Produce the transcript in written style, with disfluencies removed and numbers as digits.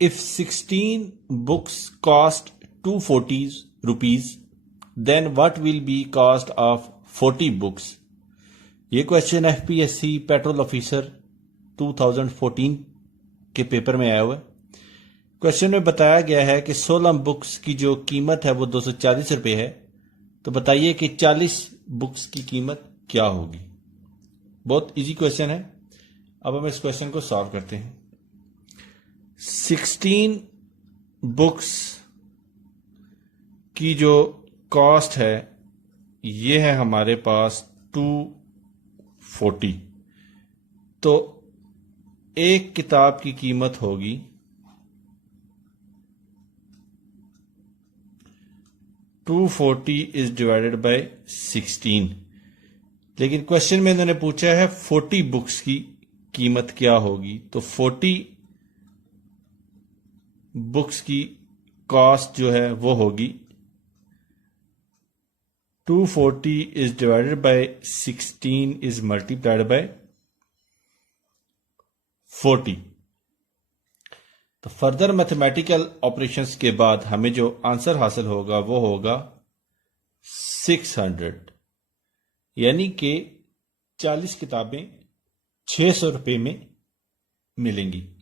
If 16 books cost 240 rupees, then what will be cost of 40 books? ये question FPSC petrol officer 2014 के paper में आया हुआ है। क्वेश्चन में बताया गया है कि 16 बुक्स की जो कीमत है वो 240 रुपये है। तो बताइए कि 40 बुक्स की कीमत क्या होगी। बहुत इजी क्वेश्चन है। अब हम इस क्वेश्चन को सॉल्व करते हैं। 16 बुक्स की जो कॉस्ट है ये है हमारे पास 240। तो एक किताब की कीमत होगी 240 इज डिवाइडेड बाय 16। लेकिन क्वेश्चन में इन्होंने पूछा है 40 बुक्स की कीमत क्या होगी। तो 40 बुक्स की कॉस्ट जो है वो होगी 240 is divided by 16 is multiplied by 40। तो फर्दर मैथमेटिकल ऑपरेशंस के बाद हमें जो आंसर हासिल होगा वो होगा 600, यानी कि 40 किताबें 600 रुपये में मिलेंगी।